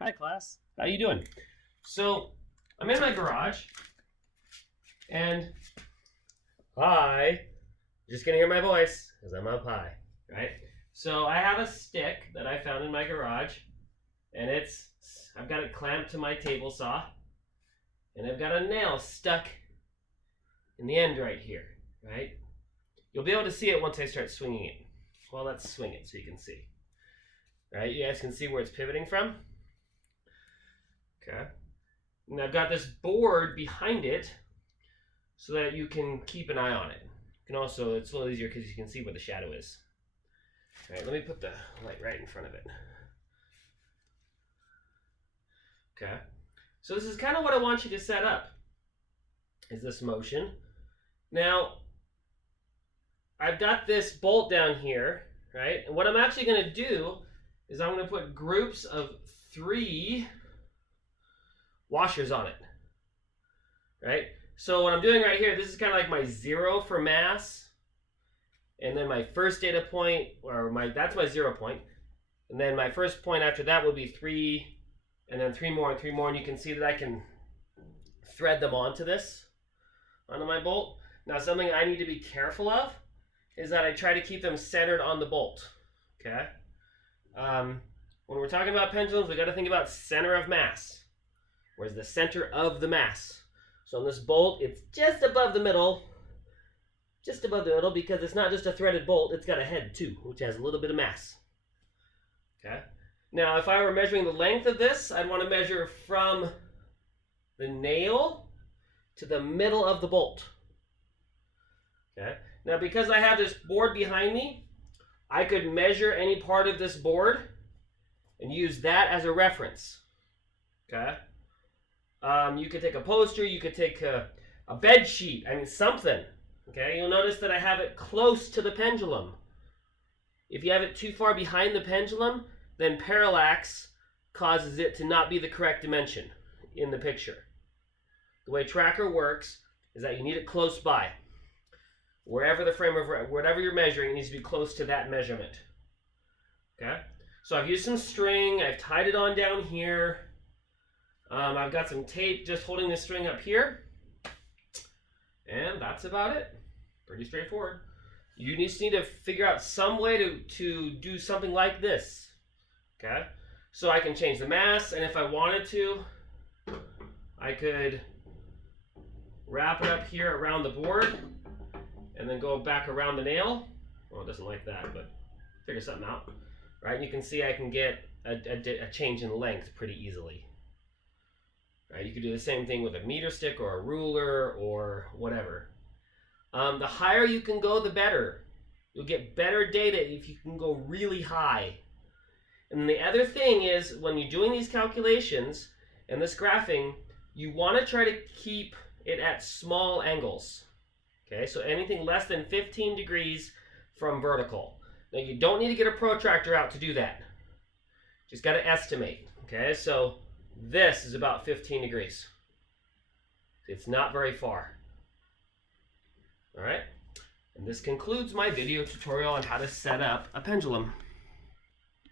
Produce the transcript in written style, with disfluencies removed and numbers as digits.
Hi class, how you doing? So I'm in my garage and hi, you're just gonna hear my voice because I'm up high, right? So I have a stick that I found in my garage and I've got it clamped to my table saw and I've got a nail stuck in the end right here, right? You'll be able to see it once I start swinging it. Well, let's swing it so you can see. Right, you guys can see where it's pivoting from. Okay. And I've got this board behind it so that you can keep an eye on it. You can also, it's a little easier because you can see where the shadow is. All right, let me put the light right in front of it. Okay. So this is kind of what I want you to set up, is this motion. Now, I've got this bolt down here, right? And what I'm actually going to do is I'm going to put groups of 3 washers on it, right? So what I'm doing right here, this is kind of like my 0 for mass, and then my first data point, that's my 0 point, and then my first point after that will be 3, and then 3 more and 3 more, and you can see that I can thread them onto my bolt. Now something I need to be careful of is that I try to keep them centered on the bolt, okay? When we're talking about pendulums, we got to think about center of mass. Where's the center of the mass? So on this bolt, it's just above the middle, because it's not just a threaded bolt, it's got a head too, which has a little bit of mass. Okay. Now, if I were measuring the length of this, I'd want to measure from the nail to the middle of the bolt. Okay. Now, because I have this board behind me, I could measure any part of this board and use that as a reference. Okay. You could take a poster, you could take a bed sheet, something. Okay, you'll notice that I have it close to the pendulum. If you have it too far behind the pendulum, then parallax causes it to not be the correct dimension in the picture. The way tracker works is that you need it close by. Wherever the frame of, whatever you're measuring, it needs to be close to that measurement. Okay, so I've used some string, I've tied it on down here. I've got some tape just holding this string up here. And that's about it. Pretty straightforward. You just need to figure out some way to do something like this. Okay? So I can change the mass, and if I wanted to, I could wrap it up here around the board and then go back around the nail. Well, it doesn't like that, but figure something out. Right? And you can see I can get a change in length pretty easily. Right, you could do the same thing with a meter stick or a ruler or whatever. The higher you can go, the better. You'll get better data if you can go really high. And the other thing is, when you're doing these calculations and this graphing, you want to try to keep it at small angles. Okay, so anything less than 15 degrees from vertical. Now you don't need to get a protractor out to do that. Just got to estimate. Okay, so this is about 15 degrees. It's not very far. All right, and this concludes my video tutorial on how to set up a pendulum.